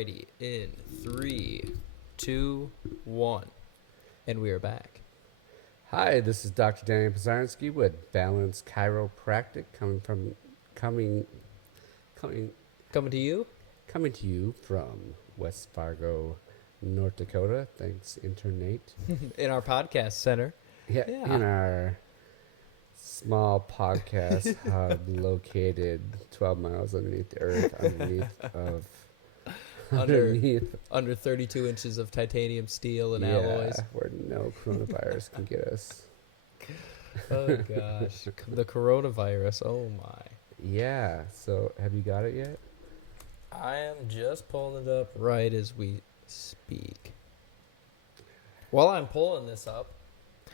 righty in 3, 2, 1. And we are back. Hi, this is Dr.Dan and Pozarnsky with Balance Chiropractic coming Coming to you? coming to you from West Fargo, North Dakota. Thanks, Intern Nate. In our podcast center. Yeah, Yeah. in our small podcast hub located 12 miles underneath the earth, underneath Under 32 inches of titanium steel and yeah, alloys. where no coronavirus can get us. Oh, gosh. The coronavirus. Oh, my. Yeah, so have you got it yet? I am just pulling it up right as we speak. While I'm pulling this up,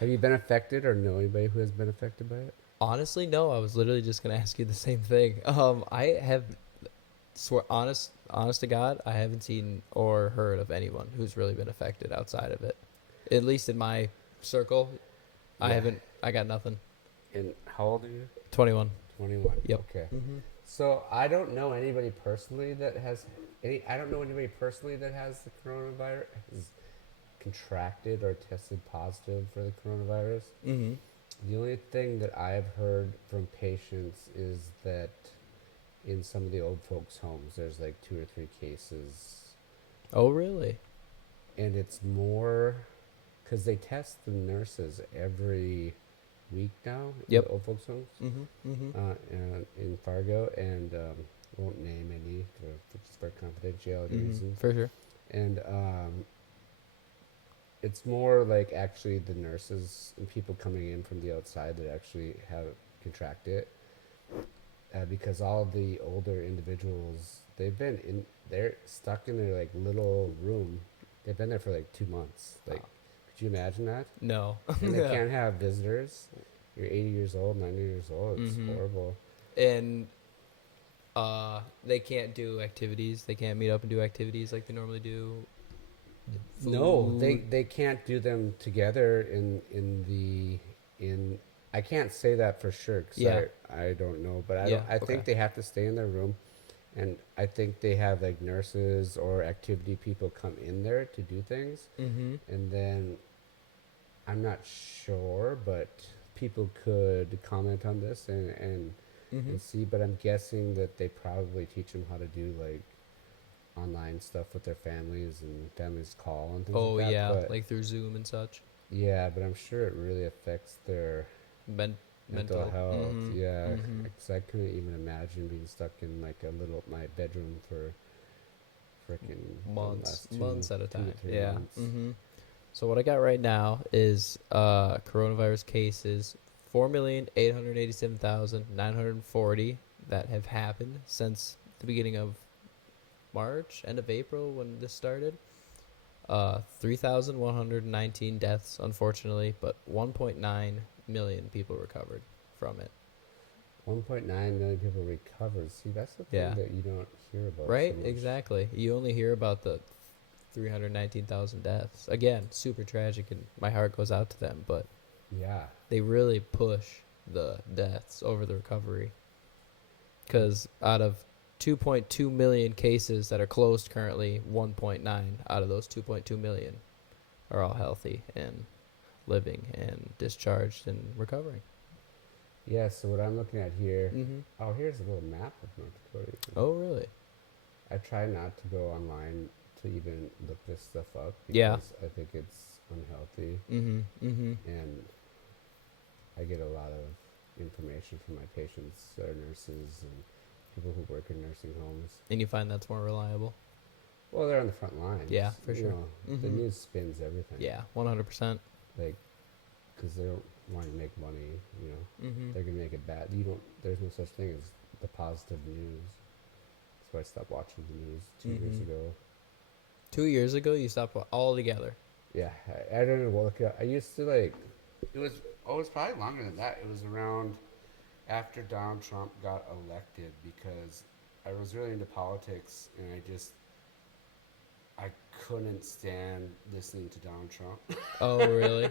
Have you been affected or know anybody who has been affected by it? honestly, no. I was literally just going to ask you the same thing. I have, honest to God, I haven't seen or heard of anyone who's really been affected outside of it. At least in my circle, Yeah. I got nothing. And how old are you? 21. 21. Yep. Okay. Mm-hmm. So I don't know anybody personally that has the coronavirus, has contracted or tested positive for the coronavirus. Mm-hmm. The only thing that I've heard from patients is that in some of the old folks' homes, there's like 2 or 3 cases, Oh, really? and it's more because they test the nurses every week now. Yep. In the old folks' homes. Mm-hmm. Mm-hmm. And in Fargo, and won't name any for confidentiality Mm-hmm. reasons. For sure. And it's more like actually the nurses and people coming in from the outside that actually have contracted it, because all of the older individuals, they're stuck in their like little room. They've been there for like 2 months. Like, could you imagine that? No. And they can't have visitors. You're 80 years old, 90 years old. It's Mhm. horrible. And they can't do activities. They can't meet up and do activities like they normally do. No, Food. they can't do them together in. I can't say that for sure because Yeah. I don't know, but Yeah, I think okay. they have to stay in their room, and I think they have like nurses or activity people come in there to do things, Mm-hmm. and then I'm not sure, but people could comment on this Mm-hmm. and see. But I'm guessing that they probably teach them how to do like online stuff with their families and families call and things Oh, like that. yeah, But like through Zoom and such. yeah, but I'm sure it really affects their mental health. Mm-hmm. Yeah, Mm-hmm. because I couldn't even imagine being stuck in like my bedroom for freaking Months at a 2 time. to 3 Yeah. months. Mm-hmm. So what I got right now is coronavirus cases 4,887,940 that have happened since the beginning of March, end of April when this started. 3,119 deaths, unfortunately, but 1.9 million people recovered from it. 1.9 million people recovered. See, that's the thing Yeah. that you don't hear about. Right? So much. Exactly. You only hear about the 319,000 deaths. Again, super tragic, and my heart goes out to them, but Yeah. they really push the deaths over the recovery. Because out of 2.2 million cases that are closed currently, 1.9 out of those 2.2 million are all healthy and living and discharged and recovering. Yeah, so what I'm looking at here, Mm-hmm. oh, here's a little map of North Dakota. Oh, really? I try not to go online to even look this stuff up because Yeah. I think it's unhealthy, Mm-hmm. Mm-hmm. and I get a lot of information from my patients, their nurses, and people who work in nursing homes. And you find that's more reliable? Well, they're on the front lines. Yeah, for You sure. know, the Mhm. news spins everything. Yeah, 100%. Like, because they don't want to make money, you know. Mm-hmm. They're going to make it bad. There's no such thing as the positive news. That's why I stopped watching the news 2 years Mhm. ago. 2 years ago, you stopped altogether. Yeah, I don't know what look at. I used to like. It was probably longer than that. It was around after Donald Trump got elected because I was really into politics and I couldn't stand listening to Donald Trump. Oh, really?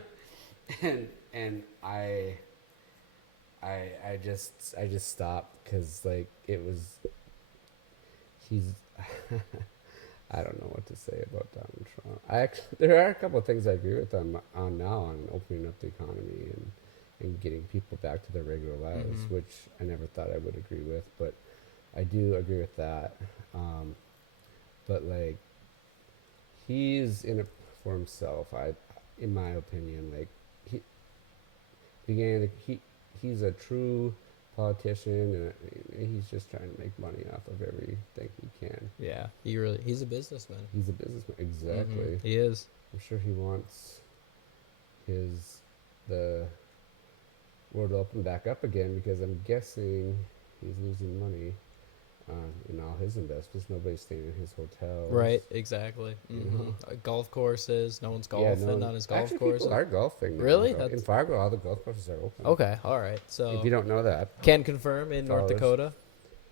and I just stopped because like it was he's I don't know what to say about Donald Trump. There are a couple of things I agree with him on now on opening up the economy and getting people back to their regular lives, Mm-hmm. which I never thought I would agree with, but I do agree with that. But like, he's in it for himself. In my opinion, like he he's a true politician, and he's just trying to make money off of everything he can. Yeah, he's a businessman. He's a businessman, Mm-hmm. exactly. He is. I'm sure he wants the world to open back up again, because I'm guessing he's losing money in all his investments. Nobody's staying in his hotels. Right, exactly. Mm-hmm. Golf courses. No one's golfing on his golf actually, course. people are golfing now. Really? In Fargo, all the golf courses are open. Okay, all right. So If you don't know that, can confirm in North Dakota.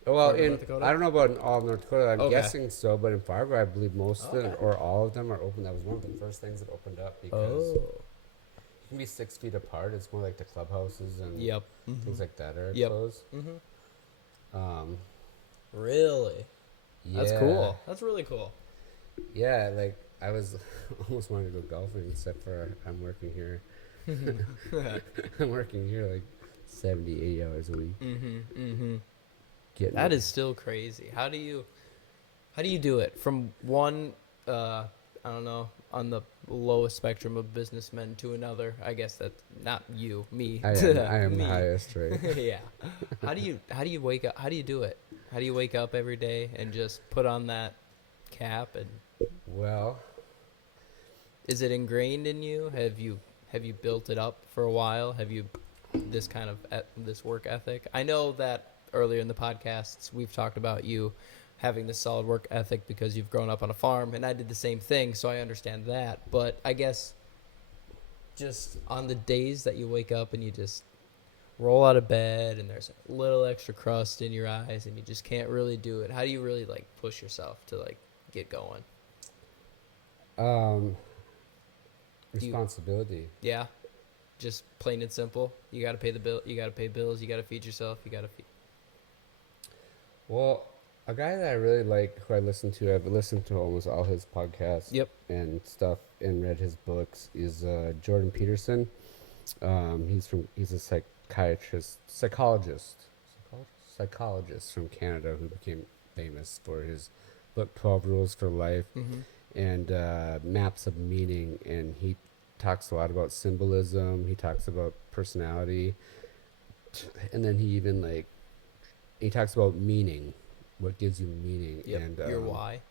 well, Fargo, North Dakota? I don't know about in all of North Dakota. I'm Okay. guessing so, but in Fargo, I believe most of them Okay. or all of them are open. That was one of the first things that opened up, because Oh. you can be 6 feet apart. It's more like the clubhouses and Yep. things like that are Yep. closed. Mm-hmm. Really? Yeah. That's cool. That's really cool. Yeah, like I was almost wanting to go golfing, except for I'm working here. I'm working here like 70, 80 hours a week. That is still crazy. How do you do it from one I don't know, on the lowest spectrum of businessmen to another? I guess that's not you, me. I am me. the highest, right? Yeah. How do you wake up? How do you do it? How do you wake up every day and just put on that cap? And Well, is it ingrained in you? Have you built it up for a while? Have you this kind of this work ethic? I know that earlier in the podcasts we've talked about you having this solid work ethic because you've grown up on a farm, and I did the same thing, so I understand that. But I guess just on the days that you wake up and you just roll out of bed and there's a little extra crust in your eyes and you just can't really do it, how do you really like push yourself to like get going? responsibility. Yeah, just plain and simple. You got to pay the bill. You got to pay bills. You got to feed yourself. You got to feed. Well, a guy that I really like, who I've listened to almost all his podcasts Yep. and stuff, and read his books, is Jordan Peterson. He's a psychologist from Canada, who became famous for his book 12 Rules for Life, and maps of meaning. And he talks a lot about symbolism. He talks about personality, and then he talks about meaning, what gives you meaning. Yep. And Your why.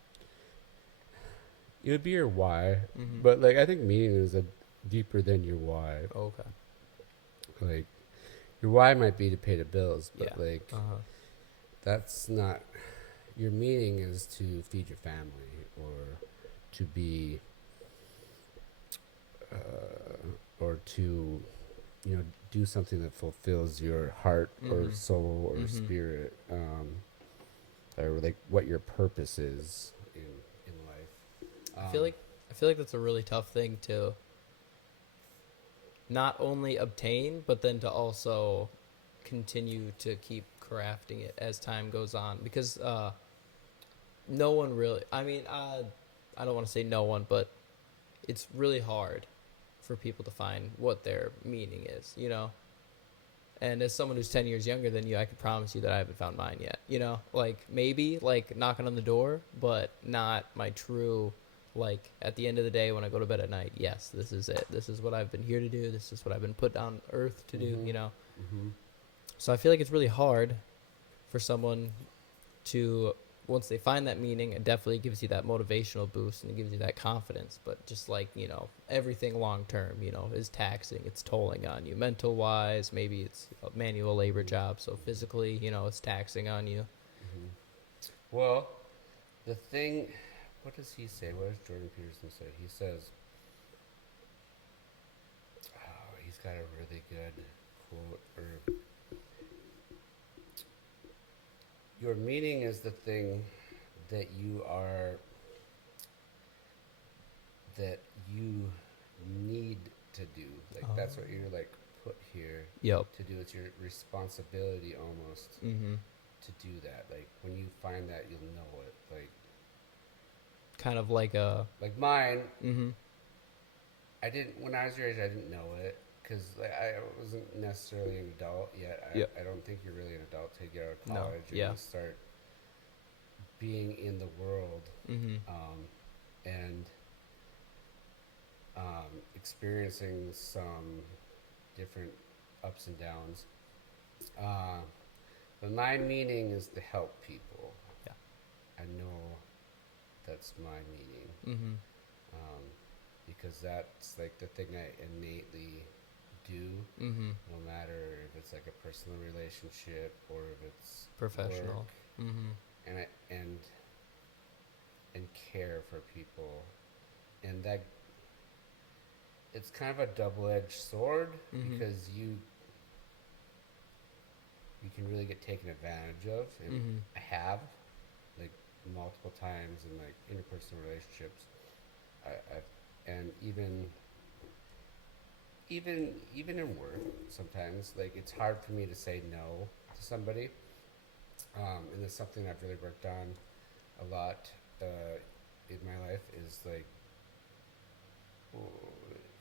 It would be your why, Mm-hmm. but like I think meaning is deeper than your why. Okay. Like your why might be to pay the bills, but Yeah. like that's not. Your meaning is to feed your family, or to be, or to, do something that fulfills your heart or soul or spirit, or like what your purpose is in life. I feel like that's a really tough thing to not only obtain, but then to also continue to keep crafting it as time goes on, because no one really, I mean, I don't want to say no one, but it's really hard for people to find what their meaning is, and as someone who's 10 years younger than you, I can promise you that I haven't found mine yet, like maybe like knocking on the door, but not my true, like at the end of the day when I go to bed at night, yes, this is it, this is what I've been here to do, this is what I've been put on earth to do. So I feel like it's really hard for someone to, once they find that meaning, it definitely gives you that motivational boost and it gives you that confidence. But just like, everything long term, is taxing. It's tolling on you mental wise. Maybe it's a manual labor job. So physically, it's taxing on you. Well, the thing, what does he say? What does Jordan Peterson say? He says, he's got a really good quote, or your meaning is the thing that you need to do. Like that's what you're like put here to do. It's your responsibility almost to do that. Like when you find that, you'll know it. Like kind of like a. Like mine, Mm-hmm. I didn't, when I was your age, I didn't know it. Because like, I wasn't necessarily an adult yet. Yep. I don't think you're really an adult till you get out of No. college and Yeah. you start being in the world. Mm-hmm. And experiencing some different ups and downs. But my meaning is to help people. Yeah. I know that's my meaning. Mm-hmm. Because that's like the thing I innately do, Mm-hmm. no matter if it's like a personal relationship or if it's Professional. work, Mm-hmm. and care for people, and that it's kind of a double-edged sword Mm-hmm. because you can really get taken advantage of, and Mm-hmm. I have like multiple times in like interpersonal relationships. I've and even in work sometimes like it's hard for me to say no to somebody, and it's something I've really worked on a lot in my life is like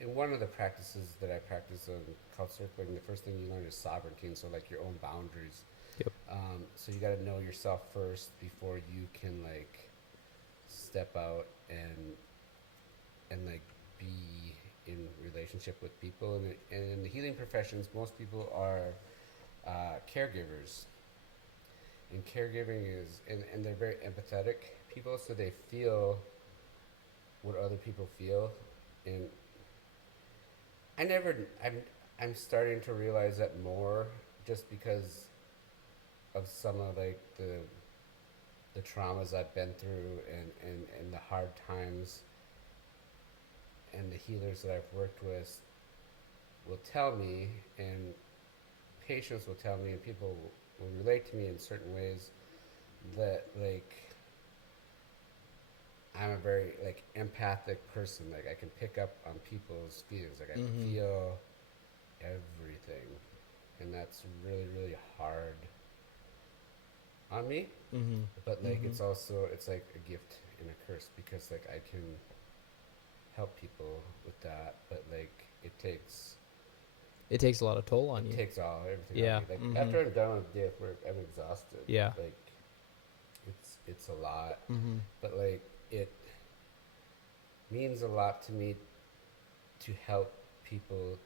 in one of the practices that I practice called circling, the first thing you learn is sovereignty, and so like your own boundaries. Yep. So you got to know yourself first before you can like step out and like be in relationship with people. And in the healing professions, most people are caregivers, and caregiving is and they're very empathetic people, so they feel what other people feel. And I'm starting to realize that more just because of some of like the traumas I've been through and the hard times, and the healers that I've worked with will tell me, and patients will tell me, and people will relate to me in certain ways that like I'm a very like empathic person. Like I can pick up on people's feelings. Like I Mm-hmm. feel everything, and that's really really hard on me. Mm-hmm. But like Mm-hmm. it's like a gift and a curse because like I can help people with that, but like it takes a lot of toll on you. takes all everything Yeah. out of me. Like Mm-hmm. after I'm done with the day of work, I'm exhausted. Yeah. Like it's a lot, Mm-hmm. but like it means a lot to me to help people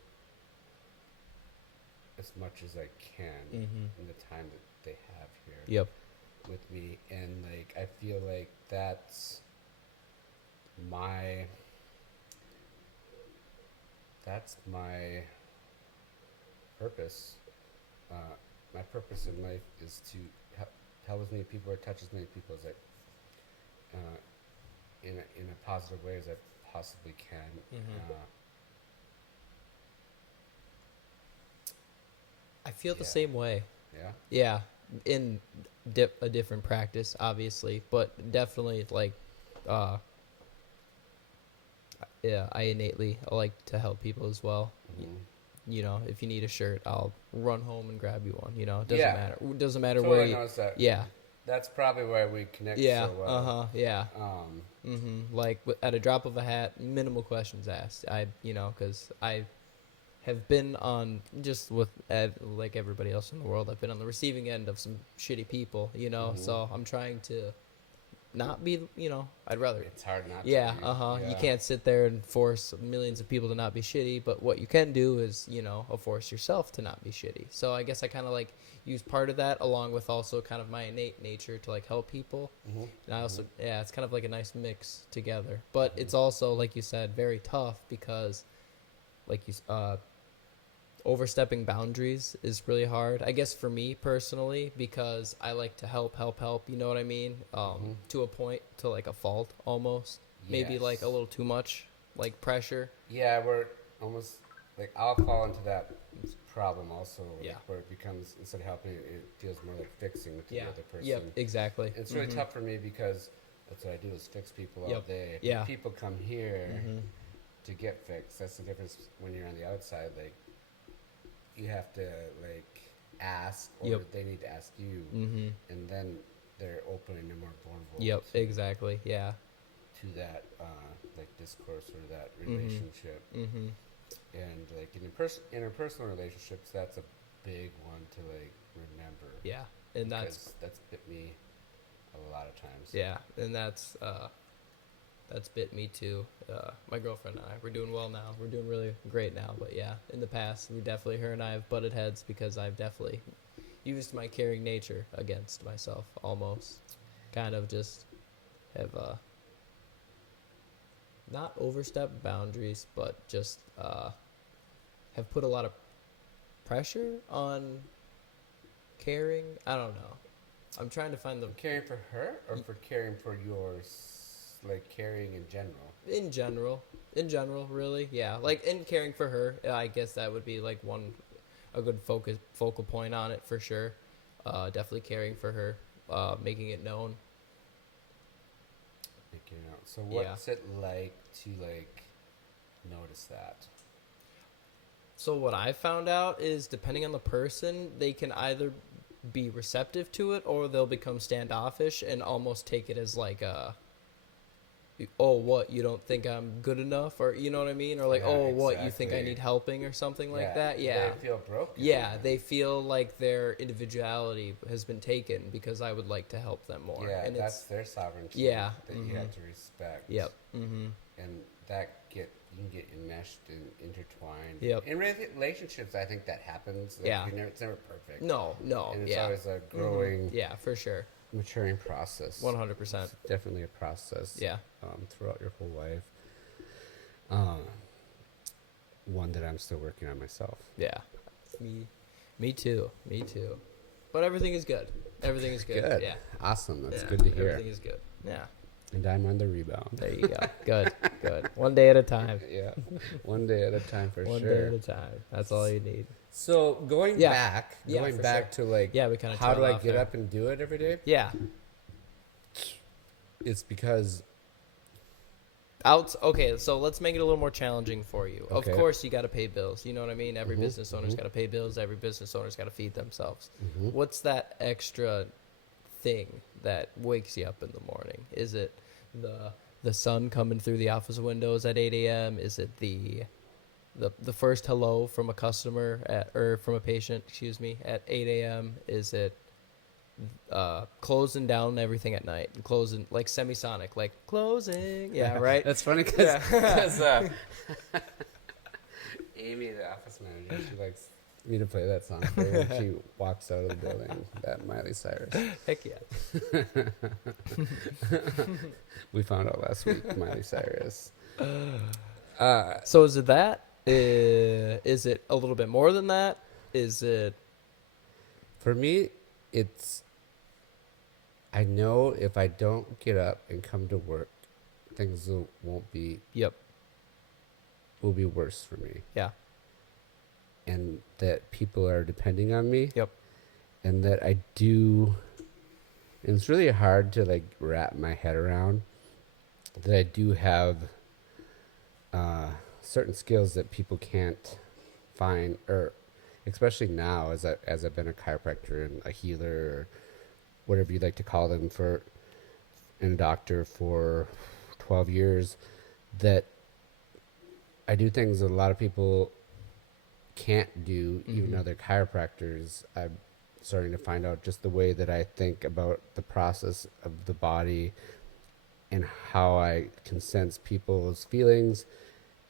as much as I can Mm-hmm. in the time that they have here Yep. with me, and like I feel like that's my purpose. My purpose in life is to help as many people or touch as many people as I in a positive way as I possibly can. Mm-hmm. I feel the Yeah. same way. Yeah. Yeah, in a different practice, obviously, but definitely like, uh, yeah, I innately like to help people as well. Mm-hmm. You know, if you need a shirt, I'll run home and grab you one. You know, it doesn't Yeah. matter. It doesn't matter Totally where you. noticed that. Yeah. That's probably why we connect Yeah. so well. Yeah. Um, Like at a drop of a hat, minimal questions asked. Because I have been on just with like everybody else in the world. I've been on the receiving end of some shitty people. Mhm. So I'm trying to not be. I'd rather. it's hard not Yeah, to. You can't sit there and force millions of people to not be shitty, but what you can do is, force yourself to not be shitty. So I guess I kind of like use part of that along with also kind of my innate nature to like help people. Mm-hmm. And I also, yeah, it's kind of like a nice mix together. But it's also, like you said, very tough because, like overstepping boundaries is really hard. I guess for me personally, because I like to help. You know what I mean? To a point, to like a fault almost. Maybe like a Yes. little too much, like pressure. Yeah, we're almost like I'll fall into that problem also. Like, Yeah. where it becomes instead of helping, it feels more like fixing to Yeah. the other person. Yep. Exactly. It's really tough for me because that's what I do is fix people all Yep. day. Yeah. When people come here Mm-hmm. to get fixed. That's the difference when you're on the outside. Like you have to like ask, or Yep. they need to ask you, Mm-hmm. and then they're open and they're more vulnerable. Yep. to Exactly. Yeah. to that like discourse or that relationship. Mm-hmm. And like in interpersonal relationships, that's a big one to like remember. Yeah, and that's bit me a lot of times. Yeah, and that's bit me too. My girlfriend and I, we're doing well now. We're doing really great now. But yeah, in the past, her and I have butted heads because I've definitely used my caring nature against myself almost. Kind of just have not overstepped boundaries, but just have put a lot of pressure on caring. I don't know. I'm trying to find the... Caring for her or for caring for yours, like caring in general? In general, really, yeah. Like, in caring for her, I guess that would be like a good focal point on it for sure. Definitely caring for her, making it known. So what's it like to like notice that? So what I found out is, depending on the person, they can either be receptive to it or they'll become standoffish and almost take it as like oh, what, you don't think I'm good enough, or you know what I mean, or like, yeah, oh, what, you think I need helping or something like that. Yeah, they feel broken. Yeah, they feel like their individuality has been taken because I would like to help them more. Yeah, and that's their sovereignty. Yeah, that you have to respect. Yep. And that you can get enmeshed and intertwined. Yep. In relationships, I think that happens. Like, yeah. It's never perfect. No. And it's always a growing. Yeah, for sure. Maturing process. 100%. It's definitely a process. Yeah. Throughout your whole life. One that I'm still working on myself. Yeah. Me too. But everything is good. Everything is good. Good. Yeah. Awesome. That's good to hear. Everything is good. Yeah. And I'm on the rebound. There you go. Good. One day at a time. Yeah. One day at a time for One sure. day at a time. That's all you need. So going back to like, we kind of how do I get up and do it every day? Yeah. It's because... Okay, so let's make it a little more challenging for you. Okay. Of course, you got to pay bills. You know what I mean? Every business owner's got to pay bills. Every business owner's got to feed themselves. What's that extra thing that wakes you up in the morning? Is it the sun coming through the office windows at 8 a.m.? Is it the first hello from a customer or from a patient, at 8 a.m.? Is it closing down everything at night and closing like semisonic, like closing? Yeah, right. That's funny because Amy, the office manager, she likes me to play that song for her when she walks out of the building. That Miley Cyrus. Heck yeah. We found out last week, Miley Cyrus. So is it that? Is it a little bit more than that? Is it? For me, it's... I know if I don't get up and come to work, things won't be... Yep. Will be worse for me. Yeah. And that people are depending on me. Yep. And that I do... And it's really hard to like wrap my head around that I do have certain skills that people can't find, or especially now as I've been a chiropractor and a healer, or whatever you'd like to call them, and a doctor for 12 years, that I do things that a lot of people can't do, even though they're chiropractors. I'm starting to find out just the way that I think about the process of the body and how I can sense people's feelings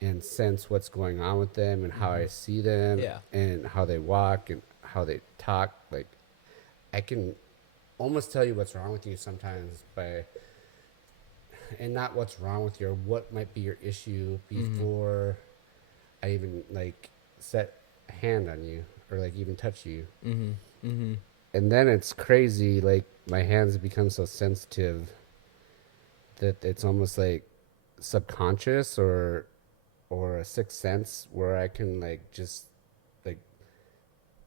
and sense what's going on with them and how I see them and how they walk and how they talk. Like, I can almost tell you what's wrong with you sometimes and not what's wrong with you or what might be your issue before I even like set a hand on you or like even touch you. And then it's crazy, like my hands become so sensitive that it's almost like subconscious or a sixth sense where I can like just like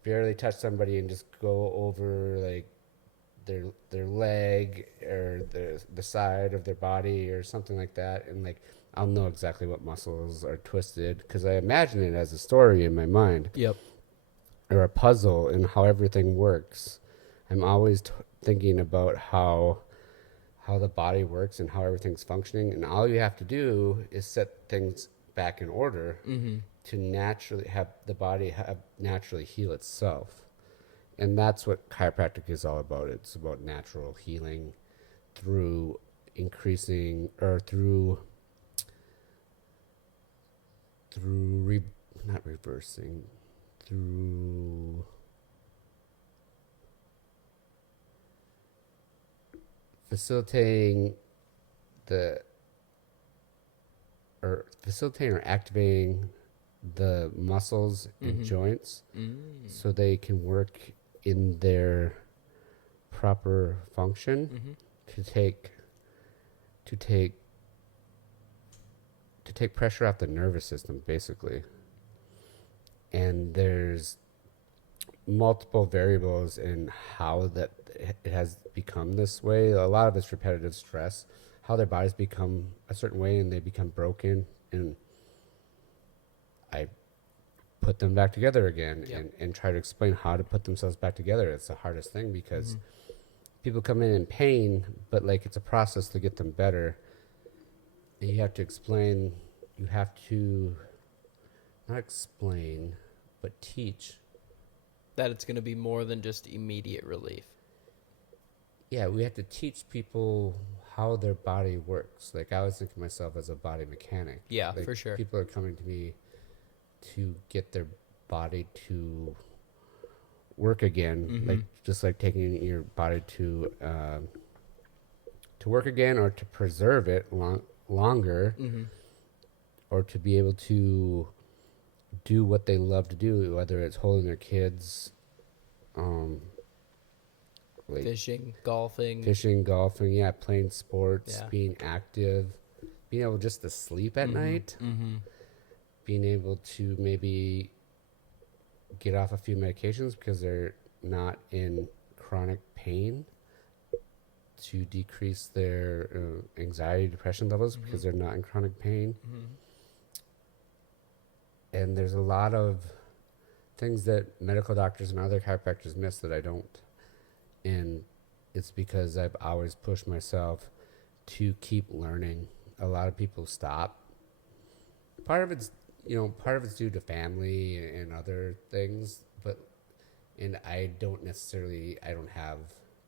barely touch somebody and just go over like their leg or the side of their body or something like that, and like I'll know exactly what muscles are twisted because I imagine it as a story in my mind. Yep. Or a puzzle and how everything works. I'm always thinking about how how the body works and how everything's functioning, and all you have to do is set things back in order to naturally have the body naturally heal itself. And that's what chiropractic is all about. It's about natural healing through increasing or not reversing, through facilitating or activating the muscles and joints so they can work in their proper function to take pressure off the nervous system, basically. And there's multiple variables in how that it has become this way. A lot of it's repetitive stress, how their bodies become a certain way and they become broken, and I put them back together again. And try to explain how to put themselves back together. It's the hardest thing because people come in pain, but like it's a process to get them better. And you have to explain, not explain, but teach. That it's going to be more than just immediate relief. Yeah, we have to teach people how their body works. Like, I always think of myself as a body mechanic. Yeah, like, for sure. People are coming to me to get their body to work again, like just like taking your body to work again, or to preserve it longer, or to be able to do what they love to do, whether it's holding their kids, like Fishing, golfing, yeah, playing sports, being active, being able just to sleep at night, being able to maybe get off a few medications because they're not in chronic pain, to decrease their anxiety, depression levels because they're not in chronic pain. And there's a lot of things that medical doctors and other chiropractors miss that I don't. And it's because I've always pushed myself to keep learning. A lot of people stop. Part of it's due to family and other things, and I don't have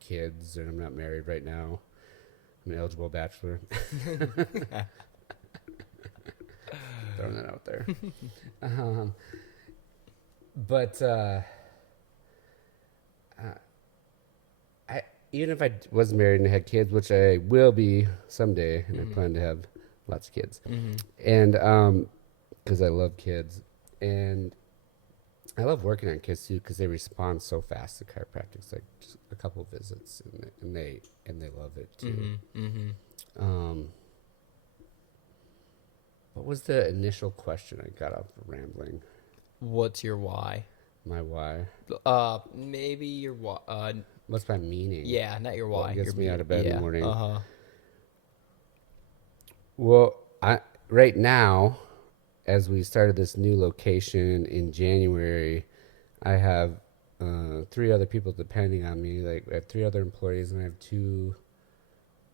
kids, and I'm not married right now. I'm an eligible bachelor. Throwing that out there. Even if I was married and had kids, which I will be someday, and I plan to have lots of kids, and because I love kids, and I love working on kids too because they respond so fast to chiropractic. It's like just a couple of visits, and they love it too. What was the initial question? I got off rambling. What's your why? My why? Maybe your why. What's my meaning? Yeah, not your why. What gets me out of bed in the morning? Well, right now, as we started this new location in January, I have 3 other people depending on me. Like, I have 3 other employees, and I have 2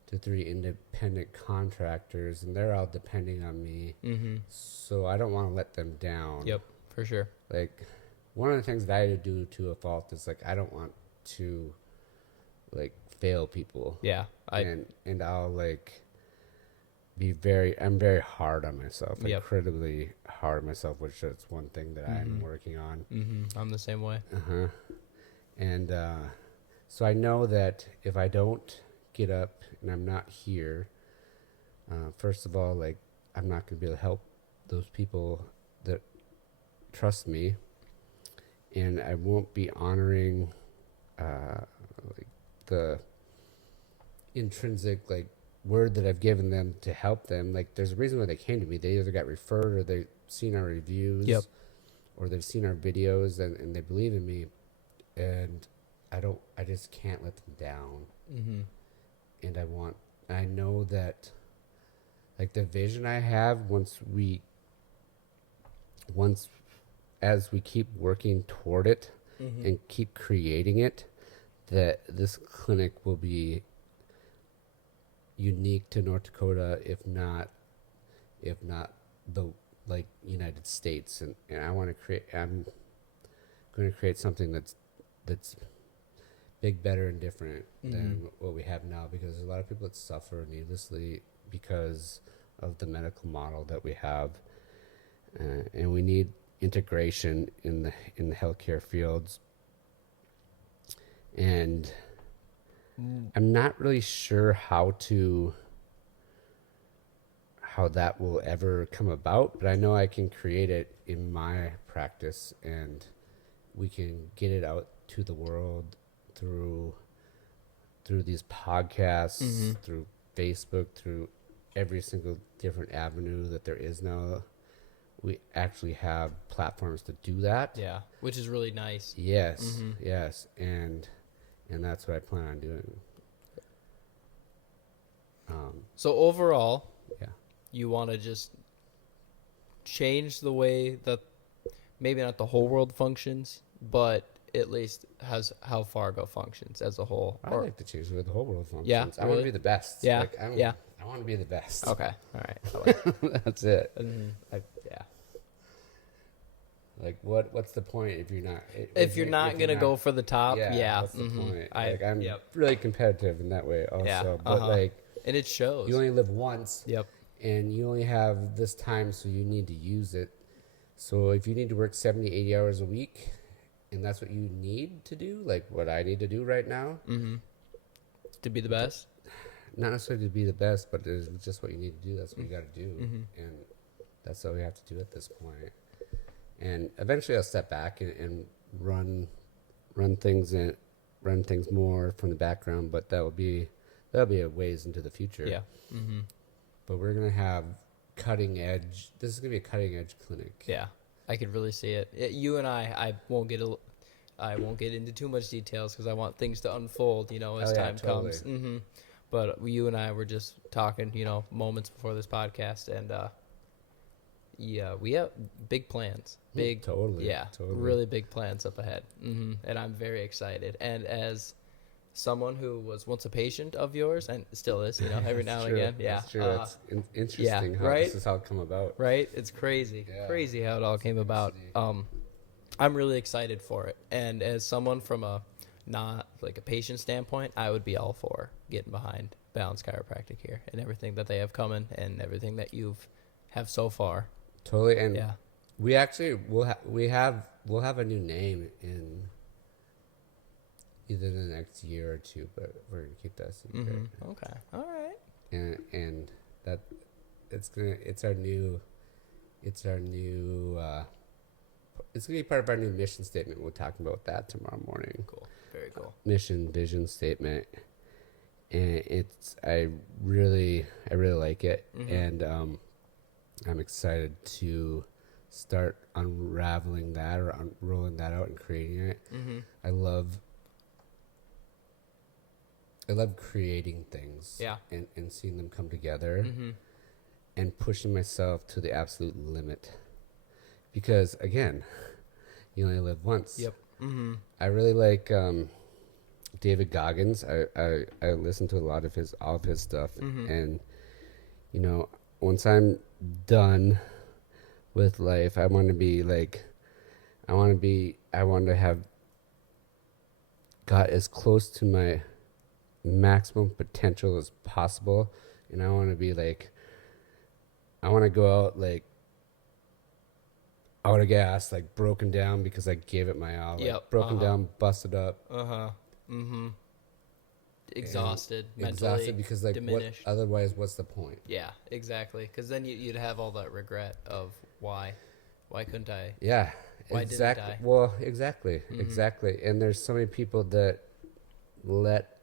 to 3 independent contractors, and they're all depending on me. So I don't want to let them down. Yep, for sure. Like, one of the things that I do to a fault is, like, I don't want to, like, fail people. Yeah. And I'll, like, I'm very hard on myself, incredibly hard on myself, which is one thing that I'm working on. I'm the same way. And so I know that if I don't get up and I'm not here, first of all, like, I'm not going to be able to help those people that trust me, and I won't be honoring like the intrinsic, like, word that I've given them to help them. Like, there's a reason why they came to me. They either got referred, or they've seen our reviews, or they've seen our videos, and they believe in me, and I just can't let them down. And I know that, like, the vision I have, as we keep working toward it and keep creating it, that this clinic will be unique to North Dakota, if not the like United States. And I'm going to create something that's big, better, and different than what we have now, because there's a lot of people that suffer needlessly because of the medical model that we have, and we need integration in the healthcare fields. And I'm not really sure how that will ever come about, but I know I can create it in my practice, and we can get it out to the world through these podcasts, through Facebook, through every single different avenue that there is now. We actually have platforms to do that. Yeah, which is really nice. Yes, yes, and that's what I plan on doing. So overall, Yeah. you want to just change the way that maybe not the whole world functions, but at least has how Fargo functions as a whole. I like to change the way the whole world functions. Yeah, I want to be the best. Yeah, Like, yeah. I want to be the best. Okay, all right. I like it. That's it. Yeah. Like, what's the point if you're not? If you're not gonna go for the top, yeah. What's the point? I'm Yep. really competitive in that way, also. Yeah, But and it shows. you only live once. Yep. And you only have this time, so you need to use it. So if you need to work 70, 80 hours a week, and that's what you need to do, like what I need to do right now, To be the best. not necessarily to be the best, but it's just what you need to do. That's what you got to do, and that's what we have to do at this point. And eventually, I'll step back and run things more from the background, but that'll be a ways into the future. Yeah. But we're gonna have cutting edge. This is gonna be a cutting edge clinic. Yeah, I could really see it. You and I won't get into too much details because I want things to unfold, as time totally. comes. But you and I were just talking, moments before this podcast, and yeah, we have big plans. Totally. Really big plans up ahead. And I'm very excited. And as someone who was once a patient of yours and still is, every now and again. Yeah. That's true. That's interesting how right? this is how it come about. Right? It's crazy. Yeah. Crazy how it all came about. I'm really excited for it. And as someone from a not like a patient standpoint, I would be all for getting behind Balance Chiropractic here and everything that they have coming and everything that have so far. Totally. And Yeah. we actually we'll have a new name in either the next year or two, but we're gonna keep that secret. Okay. All right. And that it's gonna be part of our new mission statement. We're talking about that tomorrow morning. Cool. Very cool. Mission, vision statement, and I really like it, and I'm excited to start unraveling that or rolling that out and creating it. I love creating things, and seeing them come together, and pushing myself to the absolute limit, because again, you only live once. Yep. I really like David Goggins. I listen to a lot of all of his stuff, and once I'm done with life, I want to have got as close to my maximum potential as possible, and I want to go out like out of gas, like broken down because I gave it my all. Like broken down, busted up. Exhausted, mentally exhausted because diminished. Otherwise, what's the point? Yeah, exactly. Because then you'd have all that regret of why couldn't I? Yeah, Why exactly. didn't I? Well, exactly. And there's so many people that let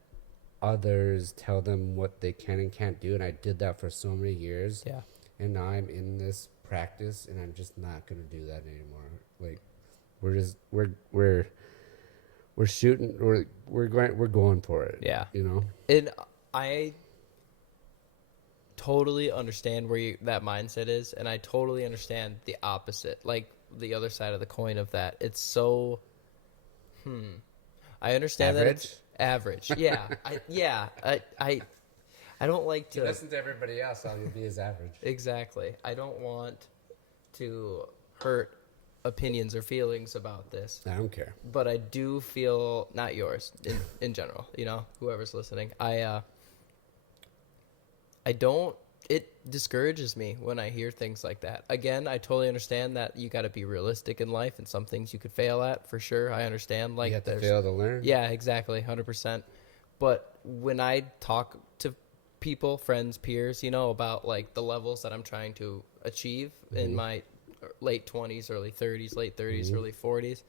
others tell them what they can and can't do, and I did that for so many years. Yeah. And now I'm in this practice, and I'm just not gonna do that anymore. Like, we're shooting. We're going for it. Yeah. And I totally understand where that mindset is, and I totally understand the opposite, like the other side of the coin of that. It's so, I understand Average? that it's average. Yeah. I don't like You to listen to everybody else, all you'll be is average. exactly. I don't want to hurt opinions or feelings about this. I don't care. But I do feel, not yours, in general, you know, whoever's listening. I don't, it discourages me when I hear things like that. Again, I totally understand that you got to be realistic in life, and some things you could fail at, for sure. I understand. Like, You have to fail to learn. Yeah, exactly, 100%. But when I talk to people, friends, peers, you know, about like the levels that I'm trying to achieve in my late 20s, early 30s, late 30s, early 40s,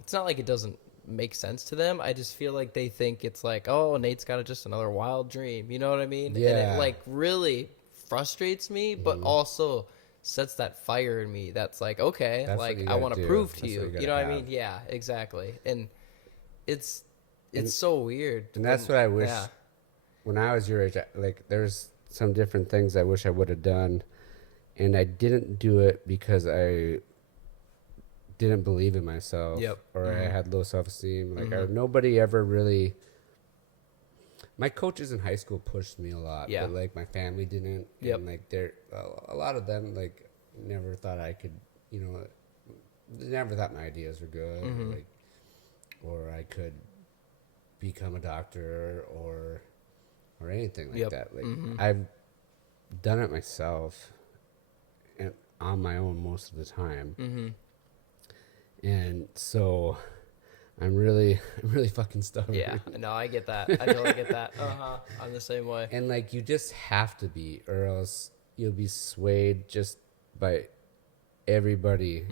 it's not like it doesn't make sense to them. I just feel like they think it's like, oh, Nate's got just another wild dream. You know what I mean? Yeah. And it like really frustrates me, but also sets that fire in me. That's like, okay, That's like what you I gotta want to do. prove to That's you. what you You know gotta what I mean? have. Yeah, exactly. And it's so weird. And that's what I wish. Yeah. When I was your age, like there's some different things I wish I would have done, and I didn't do it because I didn't believe in myself, Yep. or I had low self-esteem. Like Mhm. nobody ever really. My coaches in high school pushed me a lot, Yeah. but like my family didn't. Yep. And like a lot of them like never thought I could, you know, they never thought my ideas were good, or I could become a doctor or anything like Yep. that. Like I've done it myself and on my own most of the time. And so I'm really fucking stubborn. Yeah, no, I get that. I totally get that. I'm the same way. And like you just have to be, or else you'll be swayed just by everybody.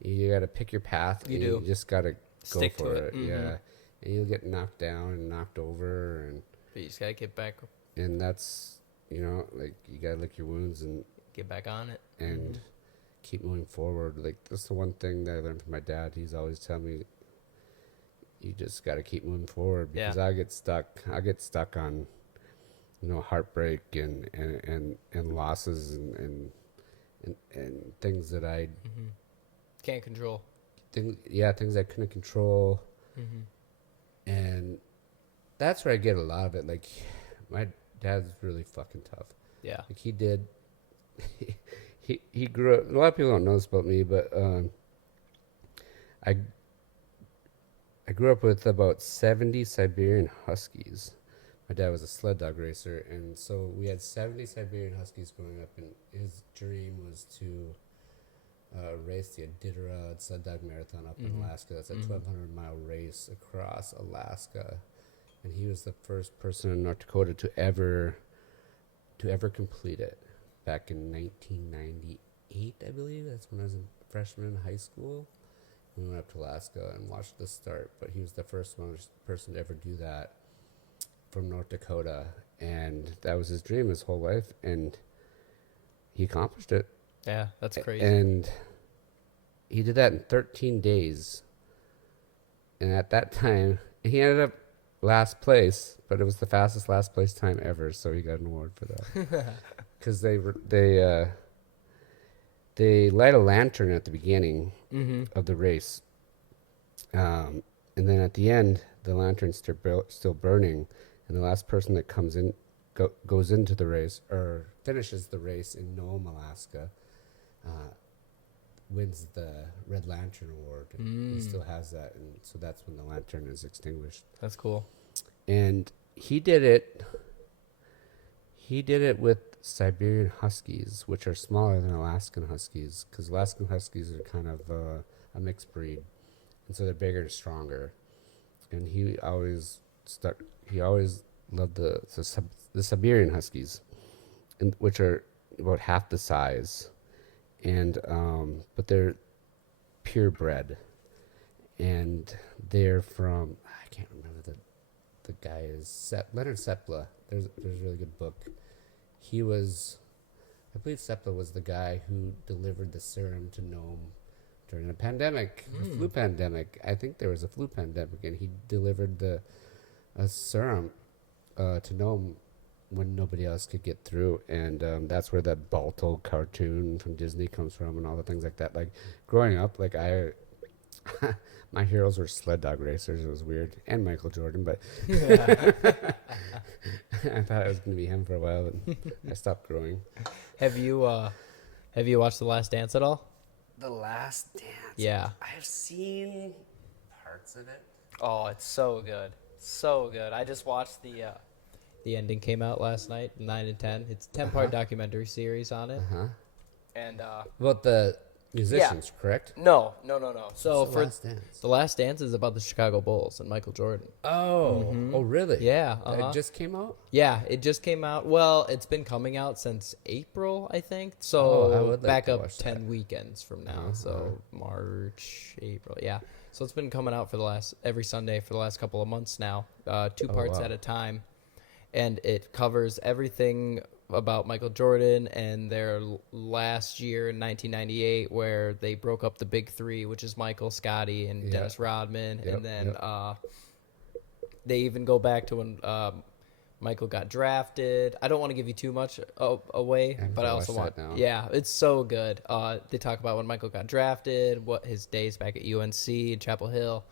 You got to pick your path. You and do. You just got to go Stick to for it. it. Yeah. And you'll get knocked down and knocked over, But you just gotta get back that's, you know, like you got to lick your wounds and on it. keep moving forward. Like that's the one thing that I learned from my dad. He's always telling me, you just got to keep moving forward, because Yeah. I get stuck on, you know, heartbreak and losses and things that I Can't control. things I couldn't control. And that's where I get a lot of it. Like my dad's really fucking tough. Yeah. Like he grew up. A lot of people don't know this about me, but I grew up with about 70 Siberian Huskies. My dad was a sled dog racer, and so we had 70 Siberian Huskies growing up, and his dream was to race the Iditarod Sled Dog Marathon up in Alaska. That's a 1,200-mile race across Alaska, and he was the first person in North Dakota to ever complete it. Back in 1998, I believe. That's when I was a freshman in high school. We went up to Alaska and watched the start, but he was the first person to ever do that from North Dakota, and that was his dream his whole life, and he accomplished it. Yeah, that's crazy. And he did that in 13 days. And at that time, he ended up last place, but it was the fastest last place time ever, so he got an award for that. Because they light a lantern at the beginning of the race, and then at the end, the lantern's still burning, and the last person that comes in goes into the race or finishes the race in Nome, Alaska, wins the Red Lantern Award. And he still has that, and so that's when the lantern is extinguished. That's cool. And he did it with Siberian Huskies, which are smaller than Alaskan Huskies, because Alaskan Huskies are kind of a mixed breed, and so they're bigger and stronger. And he always loved the Siberian Huskies, which are about half the size, and but they're purebred, and they're from, I can't remember the guy is Leonard Sepla. There's a really good book. I believe Sepla was the guy who delivered the serum to Nome during a pandemic, the flu pandemic. I think there was a flu pandemic, and he delivered a serum to Nome when nobody else could get through. And that's where that Balto cartoon from Disney comes from, and all the things like that. Like growing up, like my heroes were sled dog racers. It was weird, and Michael Jordan, but I thought it was gonna be him for a while, but I stopped growing. Have you watched The Last Dance at all? The Last Dance. Yeah. I have seen parts of it. Oh, it's so good. So good. I just watched the ending came out last night, 9 and 10. It's a 10-part documentary series on it. And About the musicians, correct? No. So What's The for Last Dance? The Last Dance is about the Chicago Bulls and Michael Jordan. Oh, oh, really? Yeah, It just came out. Yeah, it just came out. Well, it's been coming out since April, I think. I So would like back to up watch 10 that. weekends from now. So March, April. Yeah. So it's been coming out for every Sunday for the last couple of months now, 2 parts wow. at a time. And it covers everything about Michael Jordan and their last year in 1998 where they broke up the big three, which is Michael, Scotty, and Dennis Rodman. Yep, And then yep. they even go back to when Michael got drafted. I don't want to give you too much away, but I also want. Now. Yeah, it's so good. They talk about when Michael got drafted, what his days back at UNC and Chapel Hill,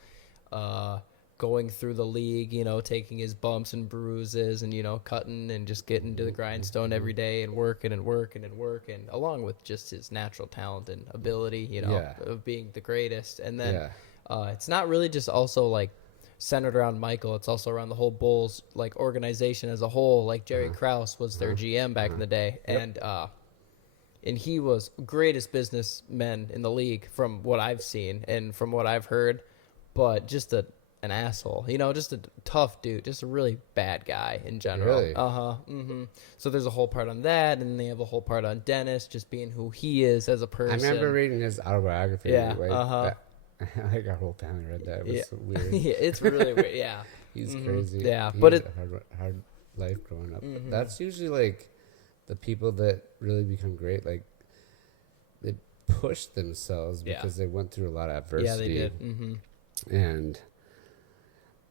going through the league, taking his bumps and bruises and cutting and just getting to the grindstone every day and working, along with just his natural talent and ability, of being the greatest. And then it's not really just also like centered around Michael. It's also around the whole Bulls like organization as a whole. Like Jerry Krause was their GM back in the day, and he was greatest businessman in the league from what I've seen and from what I've heard, but just an asshole, just a tough dude, just a really bad guy in general. Really? So there's a whole part on that, and they have a whole part on Dennis just being who he is as a person. I remember reading his autobiography. Yeah. Like our whole family read that. It was so weird. Yeah, it's really weird. Yeah. He's crazy. Yeah, he but had a hard life growing up. That's usually like the people that really become great. Like they push themselves because they went through a lot of adversity. Yeah, they did. And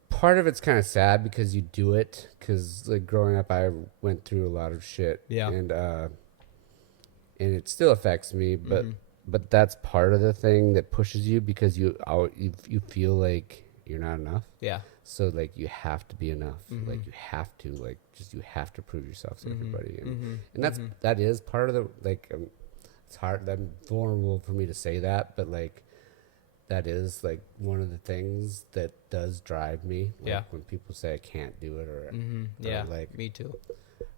part of it's kind of sad because you do it. Because like growing up, I went through a lot of shit. Yeah. And it still affects me, but that's part of the thing that pushes you because you feel like you're not enough. Yeah. So like you have to be enough. Like you have to prove yourself to everybody. And that is part of the like. It's hard. That's vulnerable for me to say that, but like that is like one of the things that does drive me. Like when people say I can't do it or like me too.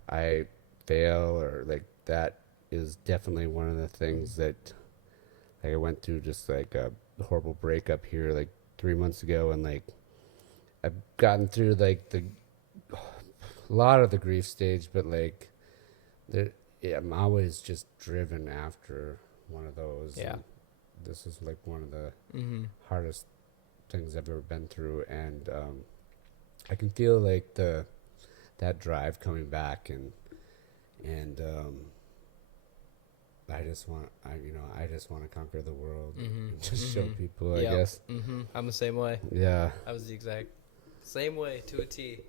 I fail or like that is definitely one of the things that like I went through just like a horrible breakup here like 3 months ago, and like I've gotten through like a lot of the grief stage, but like I'm always just driven after one of those. Yeah. And this is like one of the hardest things I've ever been through, and I can feel like that drive coming back, and I just want to conquer the world and just show people. I guess. I'm the same way. Yeah. I was the exact same way to a T.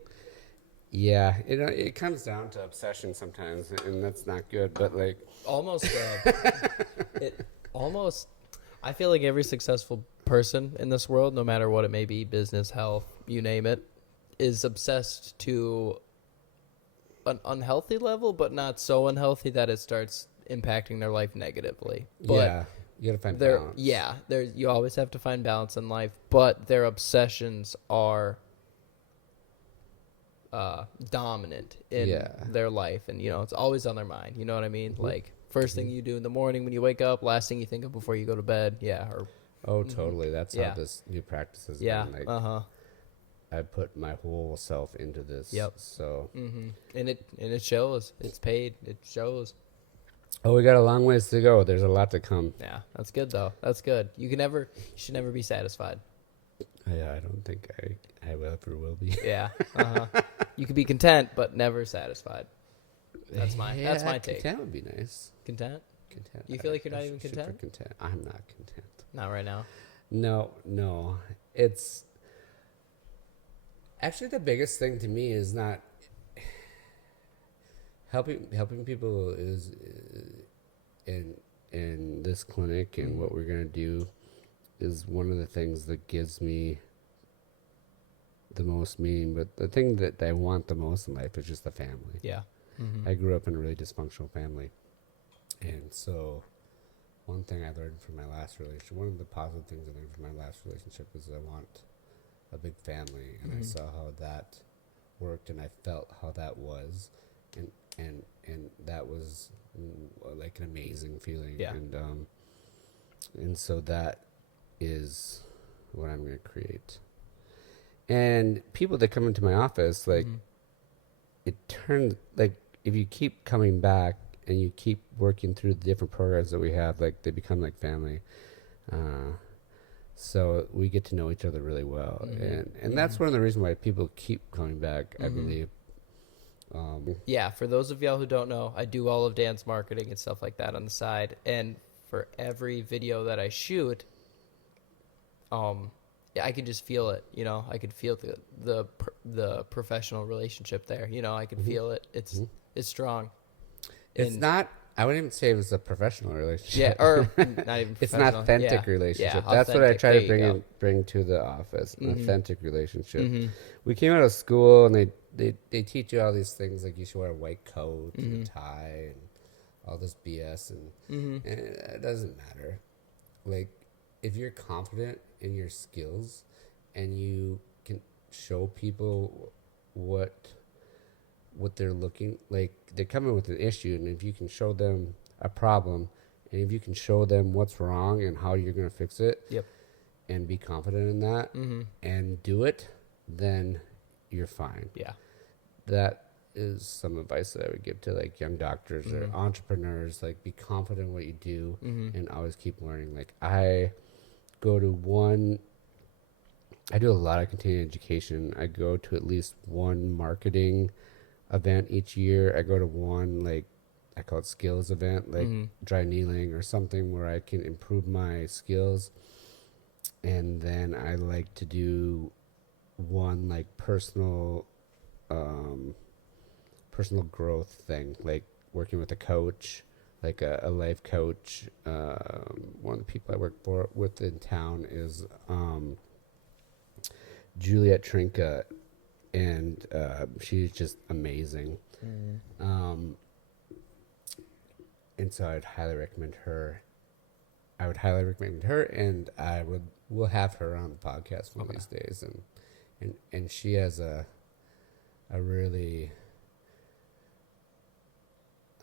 Yeah, it comes down to obsession sometimes, and that's not good. But like almost, I feel like every successful person in this world, no matter what it may be, business, health, you name it, is obsessed to an unhealthy level, but not so unhealthy that it starts impacting their life negatively. But yeah, you gotta find balance. Yeah, you always have to find balance in life, but their obsessions are dominant in their life, and it's always on their mind. You know what I mean? Like first thing you do in the morning when you wake up, last thing you think of before you go to bed. Totally. That's how this new practice has been. Like, I put my whole self into this. Yep. So and it shows. It's paid. It shows. Oh, we got a long ways to go. There's a lot to come. Yeah, that's good though. That's good. You should never be satisfied. Yeah, I don't think I ever will be. Yeah. You could be content, but never satisfied. That's my take. Content would be nice. Content? Content. You feel like you're not even content? Content. I'm not content. Not right now. No. It's actually the biggest thing to me is not helping people is in this clinic and what we're gonna do is one of the things that gives me the most meaning, but the thing that I want the most in life is just the family. Yeah. I grew up in a really dysfunctional family. And so one thing I learned from my last relationship, one of the positive things I learned from my last relationship is I want a big family. And I saw how that worked, and I felt how that was. And that was like an amazing feeling. Yeah. And so that is what I'm going to create. And people that come into my office, like, it turns, like, if you keep coming back and you keep working through the different programs that we have, like, they become like family. So we get to know each other really well. And that's one of the reasons why people keep coming back, I believe. Yeah, for those of y'all who don't know, I do all of Dan's marketing and stuff like that on the side. And for every video that I shoot, yeah, I could just feel it. You know, I could feel the professional relationship there. You know, I could feel it. It's strong. It's not. I wouldn't even say it was a professional relationship. Yeah, or not even professional. It's an authentic relationship. Yeah, that's what I try to authentic. bring to the office. An authentic relationship. We came out of school and they teach you all these things, like you should wear a white coat and a tie and all this BS, and it doesn't matter. Like, if you're confident in your skills and you can show people what they're looking, like, they're coming with an issue, and if you can show them a problem, and if you can show them what's wrong and how you're going to fix it, Yep. and be confident in that, and do it, then you're fine. Yeah. That is some advice that I would give to, like, young doctors or entrepreneurs. Like, be confident in what you do and always keep learning. Like, I do a lot of continuing education. I go to at least one marketing event each year. I go to one, like, I call it skills event, like dry needling or something where I can improve my skills. And then I like to do one, like, personal growth thing, like working with a coach, like a life coach. One of the people I work with in town is Juliet Trinka, and she's just amazing. And so I'd highly recommend her. And we'll have her on the podcast one of these days. And she has a really,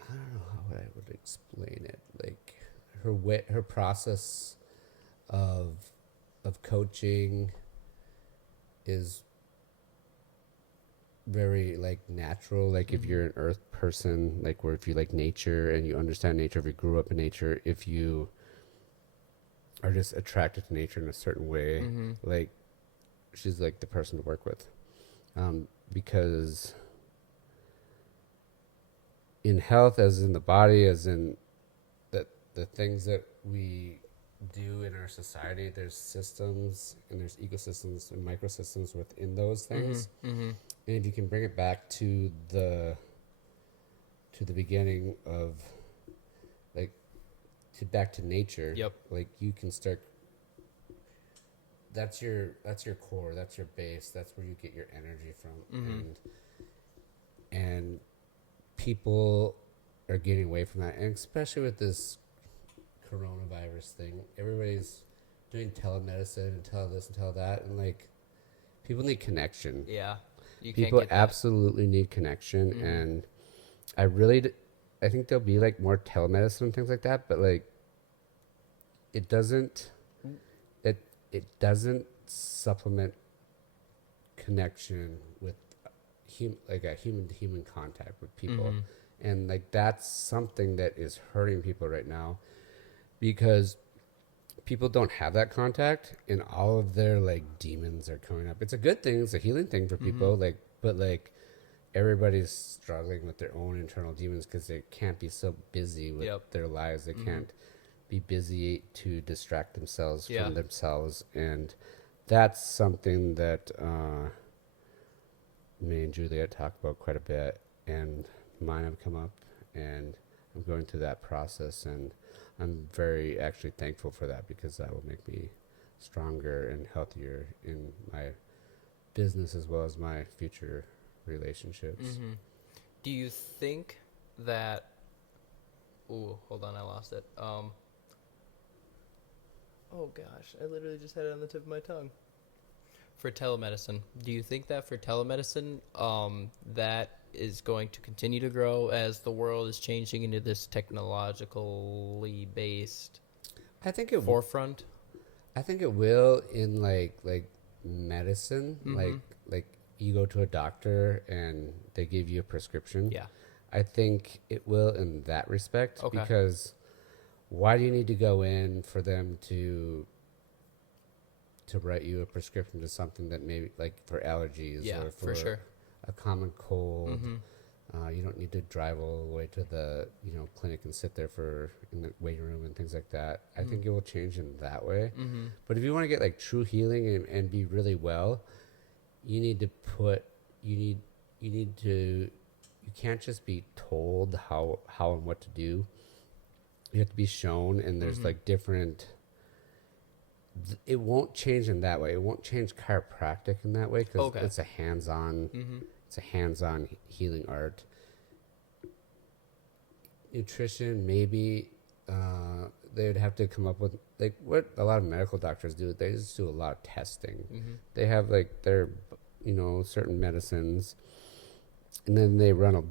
I don't know how I would explain it. Like, her process of coaching is very, like, natural. Like, if you're an earth person, like, where if you like nature and you understand nature, if you grew up in nature, if you are just attracted to nature in a certain way, like, she's like the person to work with. Because in health, as in the body, as in the things that we do in our society, there's systems and there's ecosystems and microsystems within those things. And if you can bring it back to the beginning of, like, back to nature, like, you can start. That's your core. That's your base. That's where you get your energy from. And people are getting away from that, and especially with this coronavirus thing, everybody's doing telemedicine and tele this and tele that, and, like, people need connection. Yeah. People absolutely need connection, and I think there'll be, like, more telemedicine and things like that, but, like, it doesn't supplement connection with like a human to human contact with people. And, like, that's something that is hurting people right now, because people don't have that contact, and all of their, like, demons are coming up. It's a good thing. It's a healing thing for people. Like, but, like, everybody's struggling with their own internal demons because they can't be so busy with their lives. They can't be busy to distract themselves from themselves. And that's something that me and Juliet talk about quite a bit, and mine have come up, and I'm going through that process, and I'm very actually thankful for that, because that will make me stronger and healthier in my business as well as my future relationships. Mm-hmm. Do you think that... Ooh, hold on, I lost it. Oh gosh, I literally just had it on the tip of my tongue. For telemedicine, do you think that for telemedicine, that is going to continue to grow as the world is changing into this technologically based I think it forefront? I think it will in like medicine, Mm-hmm. like you go to a doctor and they give you a prescription. Yeah. I think it will in that respect Okay. because why do you need to go in for them to write you a prescription to something that maybe like for allergies Yeah, or for sure. a common cold? Mm-hmm. You don't need to drive all the way to the clinic and sit there in the waiting room and things like that. I Mm-hmm. think it will change in that way. Mm-hmm. But if you want to get like true healing and be really well, you need to you can't just be told how and what to do. You have to be shown, and there's Mm-hmm. like different. It won't change in that way. It won't change chiropractic in that way because Okay. it's a hands-on. Mm-hmm. It's a hands-on healing art. Nutrition, maybe they would have to come up with like what a lot of medical doctors do. They just do a lot of testing. Mm-hmm. They have like their certain medicines, and then they run a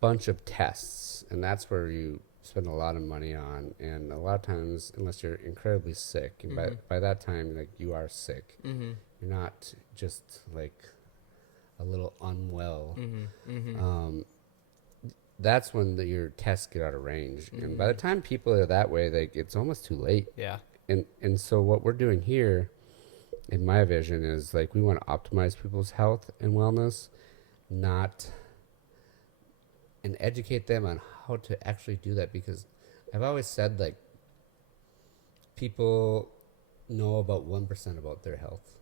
bunch of tests, and that's where you spend a lot of money on. And a lot of times, unless you're incredibly sick, and Mm-hmm. by that time, like you are sick, Mm-hmm. you're not just like a little unwell. Mm-hmm. Mm-hmm. That's when your tests get out of range, and by the Mm-hmm. time people are that way, like it's almost too late. Yeah. And so what we're doing here, in my vision, is like we want to optimize people's health and wellness, not and educate them on how to actually do that, because I've always said like people know about 1% about their health,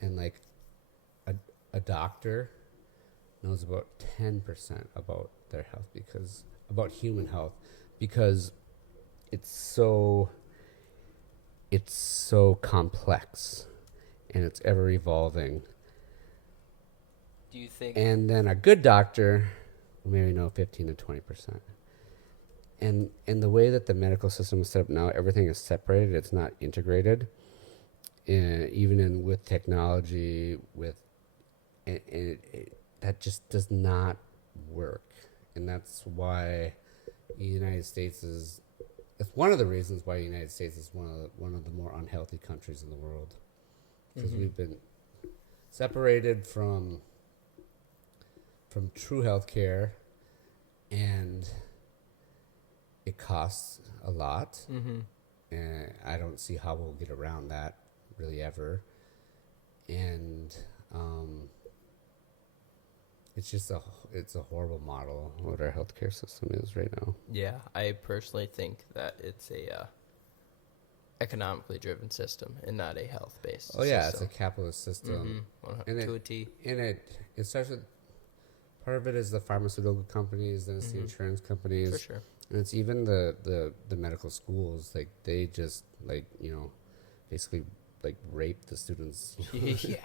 and like a doctor knows about 10% about their health, because about human health, because it's so complex and it's ever evolving. Do you think? And then a good doctor will maybe know 15 to 20%. And the way that the medical system is set up now, everything is separated. It's not integrated. Even with technology, that just does not work. And that's why the United States is. It's one of the reasons why the United States is one of the more unhealthy countries in the world, because Mm-hmm. we've been separated from true health care, and it costs a lot, Mm-hmm. and I don't see how we'll get around that really ever. And it's a horrible model what our healthcare system is right now. Yeah, I personally think that it's a economically driven system and not a health based. Oh yeah, system. it's a capitalist system, Mm-hmm. To a T. and it starts with part of it is the pharmaceutical companies, then it's the insurance companies, For sure. and it's even the medical schools. Like they just basically like rape the students. Yeah.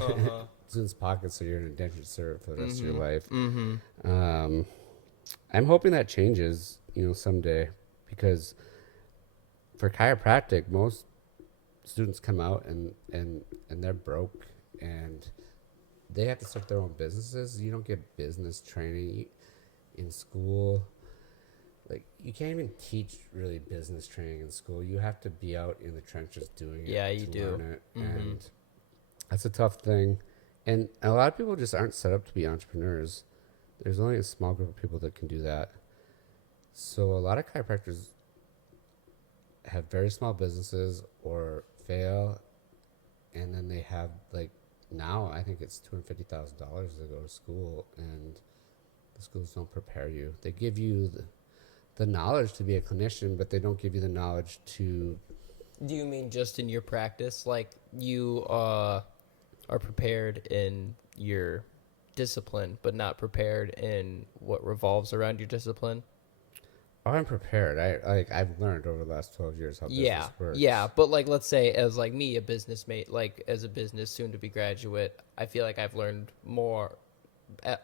Uh-huh. Students' pockets, so you're in indentured servant for the rest of your life. Mm-hmm. I'm hoping that changes, someday, because for chiropractic, most students come out and they're broke, and they have to start their own businesses. You don't get business training in school. Like you can't even teach really business training in school. You have to be out in the trenches doing it. Yeah, you to do. learn it. Mm-hmm. And that's a tough thing. And a lot of people just aren't set up to be entrepreneurs. There's only a small group of people that can do that. So a lot of chiropractors have very small businesses or fail, and then they have like now I think it's $250,000 to go to school, and the schools don't prepare you. They give you the knowledge to be a clinician, but they don't give you the knowledge to. Do you mean just in your practice? Like you are prepared in your discipline, but not prepared in what revolves around your discipline? I'm prepared. I've learned over the last 12 years how Yeah, business works. yeah, but like let's say as like me, a business mate, like as a business soon to be graduate, I feel like I've learned more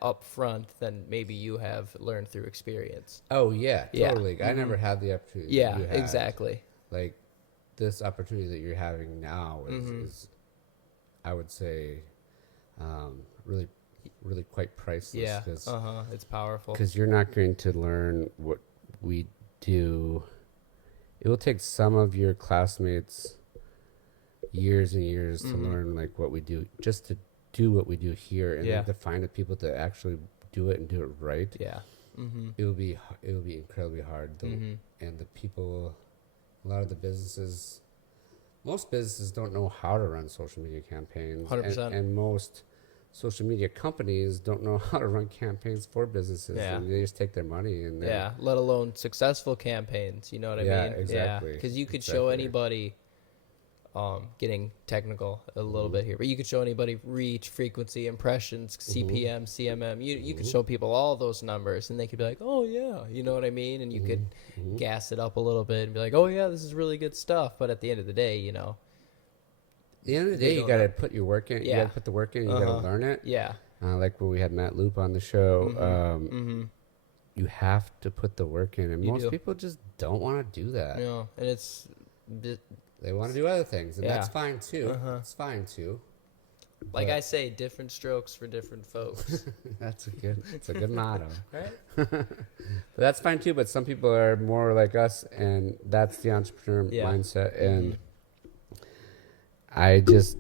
up front than maybe you have learned through experience. Oh yeah, Yeah. totally. I never had the opportunity that Yeah, you had. exactly. Like this opportunity that you're having now Mm-hmm. is I would say, really, really quite priceless. Yeah. Because It's powerful. you're not going to learn what we do. It will take some of your classmates years and years to learn like what we do, just to do what we do here, and Yeah. then to find the people to actually do it and do it right. Yeah. Mm-hmm. It will be incredibly hard. And the people, a lot of the businesses, most businesses don't know how to run social media campaigns, 100%. and most social media companies don't know how to run campaigns for businesses. Yeah. And they just take their money and Yeah, let alone successful campaigns. You know what I Yeah, mean? exactly. Because you could show Exactly. anybody, getting technical a little bit here, but you could show anybody reach, frequency, impressions, CPM, CMM. You could show people all those numbers, and they could be like, "Oh yeah," you know what I mean? And you could gas it up a little bit and be like, "Oh yeah, this is really good stuff." But at the end of the day, you know, At the end of the They day, you don't got to know. put your work in. You Yeah. got to put the work in. You got to learn it. yeah, Like when we had Matt Loop on the show, you have to put the work in, and You most do. people just don't want to do that. you know, and it's They want to do other things, and Yeah. that's fine too. It's fine too. like But- I say, different strokes for different folks, It's a good motto. right? But that's fine too. But some people are more like us, and that's the entrepreneur Yeah. mindset. And I just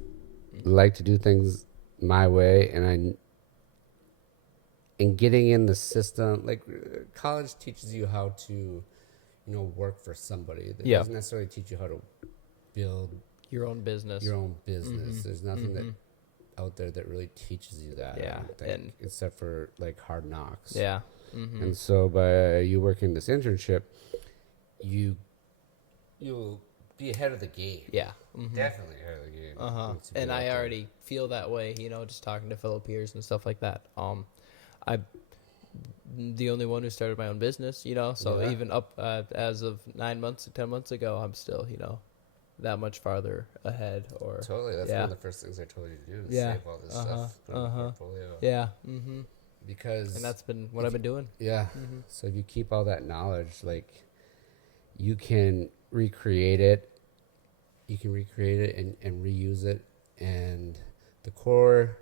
like to do things my way, and getting in the system. Like college teaches you how to, work for somebody. It Yeah. doesn't necessarily teach you how to build Your own business. your own business. There's nothing that out there that really teaches you that. I Yeah, don't think, and- except for like hard knocks. Yeah. And so by you working this internship, you'll be ahead of the game. Yeah. Definitely ahead of the game. once you And get out I there. already feel that way, just talking to fellow peers and stuff like that. I'm the only one who started my own business, so Yeah. even up as of 10 months ago, I'm still, that much farther ahead. Or Totally. That's yeah. one of the first things I told you to do is Yeah. save all this stuff, put it in the portfolio. Yeah. Because And that's been what I've been doing. yeah. So if you keep all that knowledge, like you can recreate it. You can recreate it and reuse it. And the core,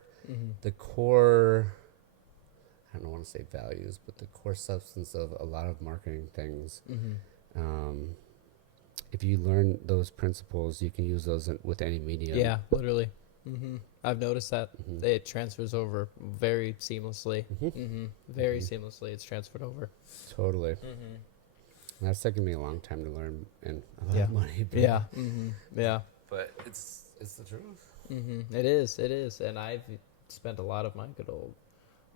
I don't want to say values, but the core substance of a lot of marketing things. If you learn those principles, you can use those with any medium. Yeah, literally. I've noticed that it transfers over very seamlessly. Very seamlessly, it's transferred over. Totally. And that's taken me a long time to learn and a lot Yeah. of money. But, Yeah. Yeah. But it's the truth. It is, and I've spent a lot of my good old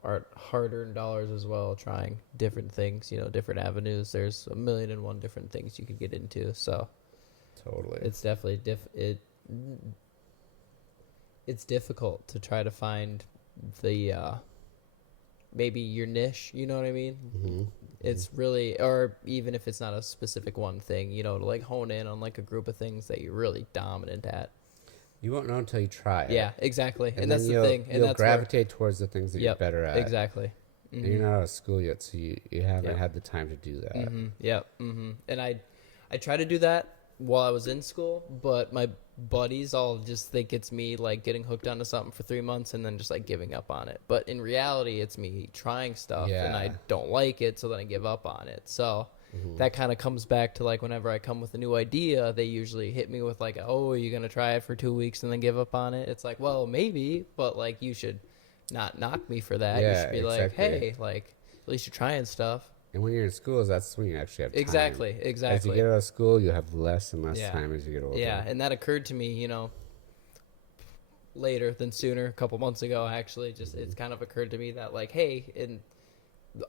hard-earned dollars as well, trying different things, different avenues. There's 1,000,001 different things you could get into, so Totally. it's definitely it's difficult to try to find the maybe your niche. You know what I mean? It's really, or even if it's not a specific one thing, to like hone in on like a group of things that you're really dominant at. You won't know until you try it. Yeah, exactly. And that's then the thing. And you'll that's gravitate towards the things that you're Yep, better at. exactly. And you're not out of school yet, so you haven't Yep. had the time to do that. Yep. And I try to do that while I was in school, but my buddies all just think it's me like getting hooked onto something for 3 months and then just like giving up on it. But in reality, it's me trying stuff and I Yeah. don't like it, so then I give up on it. So that kind of comes back to like whenever I come with a new idea, they usually hit me with like, "Oh, are you gonna try it for 2 weeks and then give up on it?" It's like, well, maybe, but like you should not knock me for that. You Yeah, should be like, exactly. "Hey, like at least you're trying stuff." And when you're in school, that's when you actually have time. Exactly. As you get out of school, you have less and less Yeah. time as you get older. Yeah, and that occurred to me, later than sooner, a couple months ago, actually. Just it's kind of occurred to me that like, hey, and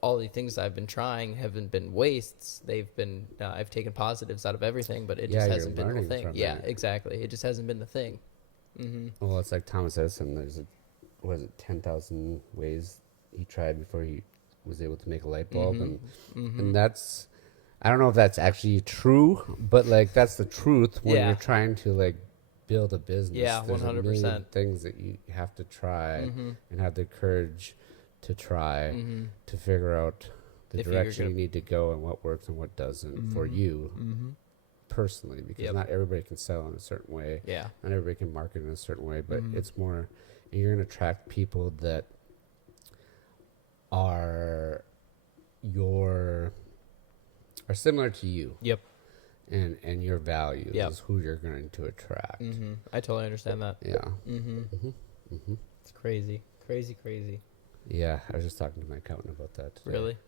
all the things I've been trying haven't been wastes. They've been I've taken positives out of everything, but it Yeah, just you're hasn't been the learning thing. from Yeah, it. exactly. It just hasn't been the thing. Well, it's like Thomas Edison. There's 10,000 ways he tried before he was able to make a light bulb, and that's I don't know if that's actually true, but like that's the truth when Yeah. you're trying to like build a business. Yeah, There's a 100%. million things that you have to try and have the courage to try to figure out the If you're direction gonna- you need to go and what works and what doesn't for you personally, because Yep. not everybody can sell in a certain way. Yeah. Not everybody can market in a certain way, but it's more you're going to attract people that are similar to you. Yep. And your values Yep. is who you're going to attract. I totally understand that. Yeah. It's crazy. Crazy. Yeah, I was just talking to my accountant about that today. Really?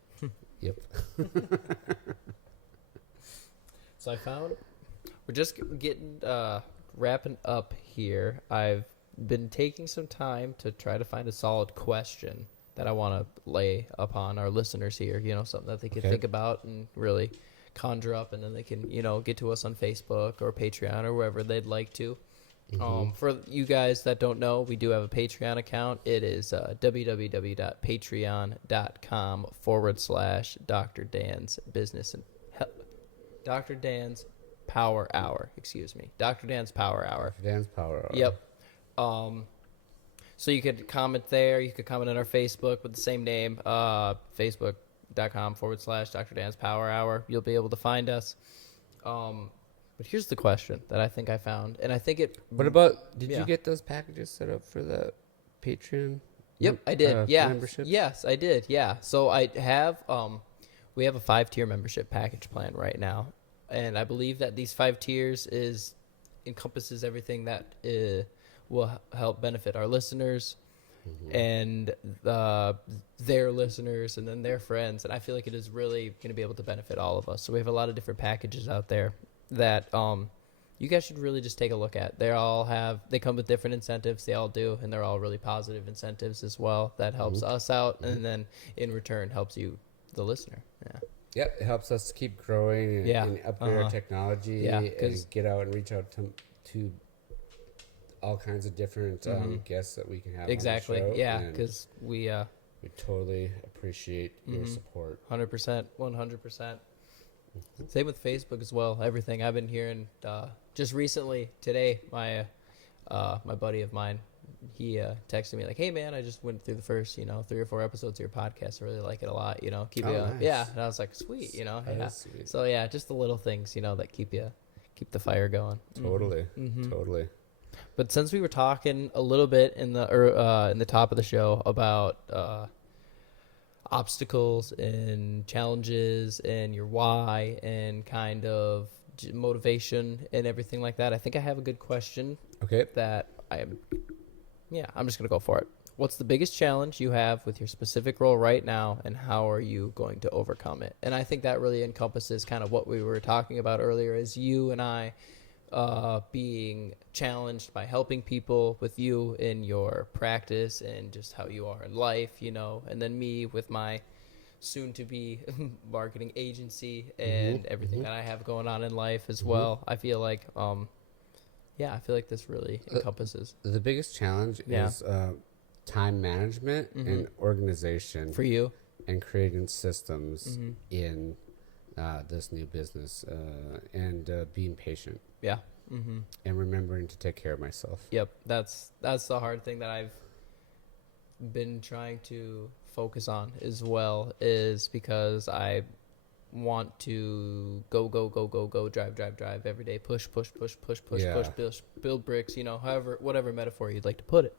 Yep. So I found we're just getting wrapping up here. I've been taking some time to try to find a solid question that I want to lay upon our listeners here, something that they can think about and really conjure up, and then they can, get to us on Facebook or Patreon or wherever they'd like to. For you guys that don't know, we do have a Patreon account. It is www.patreon.com/Dr. Dan's Business and Dr. Dan's Power Hour. Excuse me, Dr. Dan's Power Hour. Dan's Power Hour. Yep. So you could comment there. You could comment on our Facebook with the same name, facebook.com/Dr. Dan's Power Hour. You'll be able to find us. But here's the question that I think I found, and I think it. What about? Did Yeah. you get those packages set up for the Patreon? Yep, I did. Yeah. Membership? Yes, I did. Yeah. So I have. We have a 5-tier membership package plan right now, and I believe that these 5 tiers encompasses everything that will help benefit our listeners and their listeners and then their friends. And I feel like it is really going to be able to benefit all of us. So we have a lot of different packages out there that you guys should really just take a look at. They come with different incentives. They all do, and they're all really positive incentives as well. That helps us out, and then in return helps you, the listener. Yeah. Yep, it helps us to keep growing and upgrade our technology and get out and reach out to all kinds of different guests that we can have Exactly. on the show. Yeah, And because we totally appreciate your support. 100%, 100%. Same with Facebook as well. Everything I've been hearing just recently today, my buddy of mine, he texted me like, "Hey man, I just went through the first 3 or 4 episodes of your podcast. I really like it a lot. Keep you nice. Yeah." And I was like, "Sweet, That yeah." is sweet. So yeah, just the little things that keep the fire going. Totally, totally. But since we were talking a little bit in the top of the show about obstacles and challenges and your why and kind of motivation and everything like that, I think I have a good question. Okay. That I'm just gonna go for it. What's the biggest challenge you have with your specific role right now, and how are you going to overcome it? And I think that really encompasses kind of what we were talking about earlier, is you and I being challenged by helping people, with you in your practice and just how you are in life, and then me with my soon-to-be marketing agency and everything that I have going on in life as well. I feel like, this really encompasses. The biggest challenge is time management and organization For you? and creating systems in this new business and being patient. Yeah. And remembering to take care of myself. Yep. That's the hard thing that I've been trying to focus on as well, is because I want to go, drive every day, push, build bricks, whatever metaphor you'd like to put it.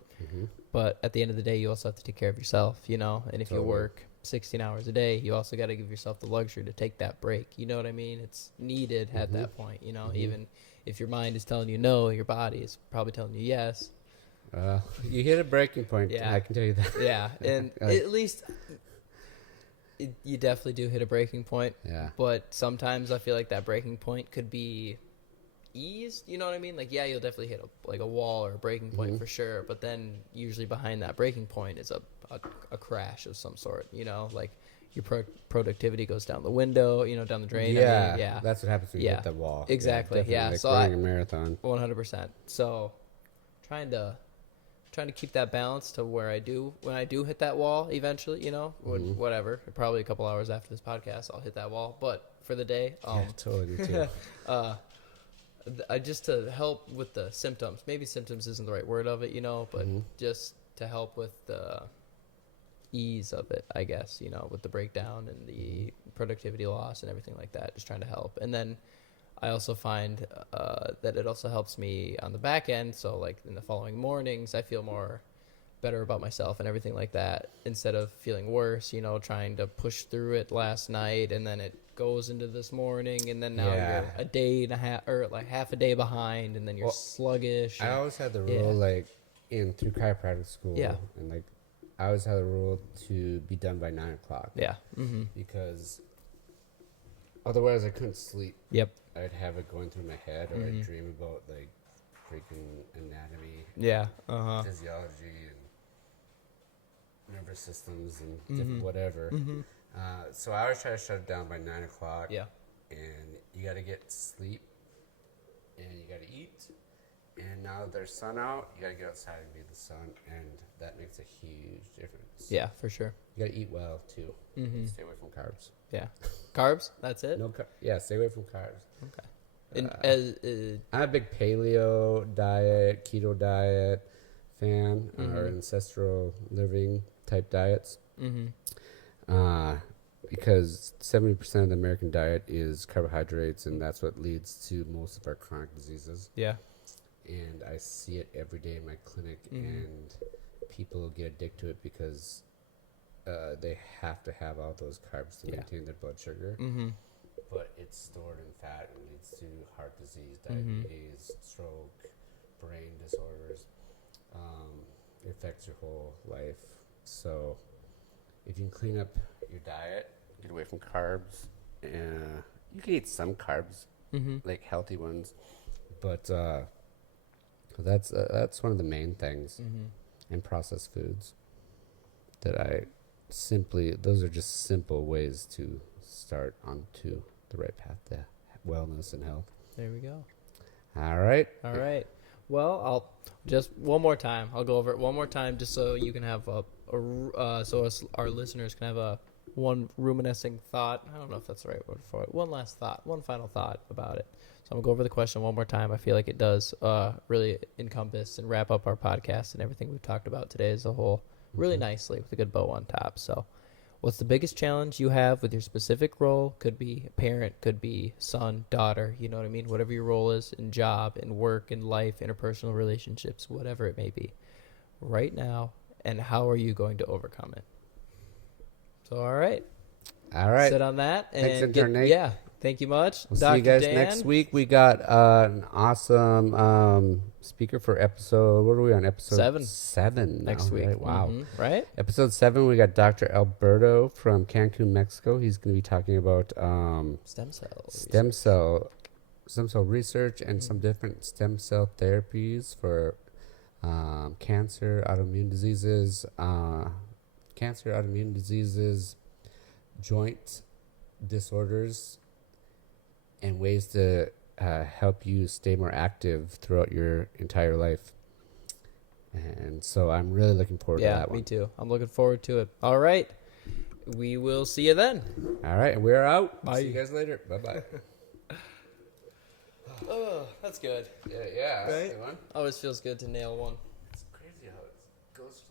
But at the end of the day, you also have to take care of yourself, and if you work 16 hours a day, you also got to give yourself the luxury to take that break. You know what I mean? It's needed at that point, even if your mind is telling you no, your body is probably telling you yes. You hit a breaking point. Yeah. I can tell you that. Yeah. And at least you definitely do hit a breaking point. Yeah. But sometimes I feel like that breaking point could be eased. You know what I mean? Like, yeah, you'll definitely hit a wall or a breaking point for sure. But then usually behind that breaking point is a crash of some sort, like your productivity goes down the window, down the drain. Yeah. I mean, yeah. That's what happens when you hit the wall. Exactly. Yeah. Like so running a marathon. 100%. So trying trying to keep that balance to where when I do hit that wall eventually, whatever, probably a couple hours after this podcast, I'll hit that wall. But for the day, totally too. I just to help with the symptoms. Maybe symptoms isn't the right word of it, but just to help with the ease of it, I guess, with the breakdown and the productivity loss and everything like that, just trying to help. And then I also find that it also helps me on the back end. So like in the following mornings, I feel better about myself and everything like that, instead of feeling worse, trying to push through it last night and then it goes into this morning and then now you're a day and a half or like half a day behind and then you're sluggish. I always had the rule through chiropractic school and like I always had the rule to be done by 9 o'clock. Yeah. Because otherwise I couldn't sleep. Yep. I'd have it going through my head, or I'd dream about like freaking anatomy, physiology, and nervous systems, and different whatever. So I always try to shut it down by 9 o'clock. Yeah. And you got to get sleep, and you got to eat. And now that there's sun out, you got to get outside and be in the sun, and that makes a huge difference. Yeah, for sure. You got to eat well too. Stay away from carbs. Yeah. Carbs? That's it? Stay away from carbs. Okay. I'm a big paleo diet, keto diet fan, or ancestral living type diets. Because 70% of the American diet is carbohydrates, and that's what leads to most of our chronic diseases. Yeah. And I see it every day in my clinic, and people get addicted to it because they have to have all those carbs to maintain their blood sugar. But it's stored in fat and leads to heart disease, diabetes, stroke, brain disorders. It affects your whole life. So if you can clean up your diet, get away from carbs, you can eat some carbs, like healthy ones, but that's one of the main things in processed foods that those are just simple ways to start onto the right path to wellness and health. There we go. All right. Well, I'll just one more time. I'll go over it one more time just so you can have our listeners can have one ruminating thought. I don't know if that's the right word for it. One last thought, one final thought about it. So I'm going to go over the question one more time. I feel like it does really encompass and wrap up our podcast and everything we've talked about today as a whole really nicely with a good bow on top. So what's the biggest challenge you have with your specific role? Could be a parent, could be son, daughter, you know what I mean? Whatever your role is in job, in work, in life, interpersonal relationships, whatever it may be right now, and how are you going to overcome it? So, all right. Sit on that. And thanks, Intern Nate. Yeah. Thank you much. We'll Dr. see you guys Dan. next week. We got an awesome speaker for episode. What are we on? Episode 7 now, next week. Right? Wow. Right? Episode 7, we got Dr. Alberto from Cancun, Mexico. He's going to be talking about stem cells. Stem cell research and some different stem cell therapies for cancer, autoimmune diseases, joint disorders, and ways to help you stay more active throughout your entire life. And so I'm really looking forward to that one. Yeah, me too. I'm looking forward to it. All right. We will see you then. All right. We're out. Bye. See you guys later. Bye-bye. Oh, that's good. Yeah. Right? Always feels good to nail one. It's crazy how it goes